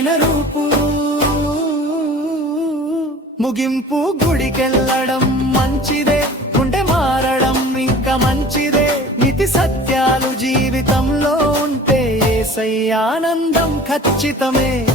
నిజమైన రూపు. ముగింపు గుడికెళ్ళడం మంచిదే, గుండె మారడం ఇంకా మంచిదే. నీతి సత్యాలు జీవితంలో ఉంటే యేసయ్య ఆనందం ఖచ్చితమే.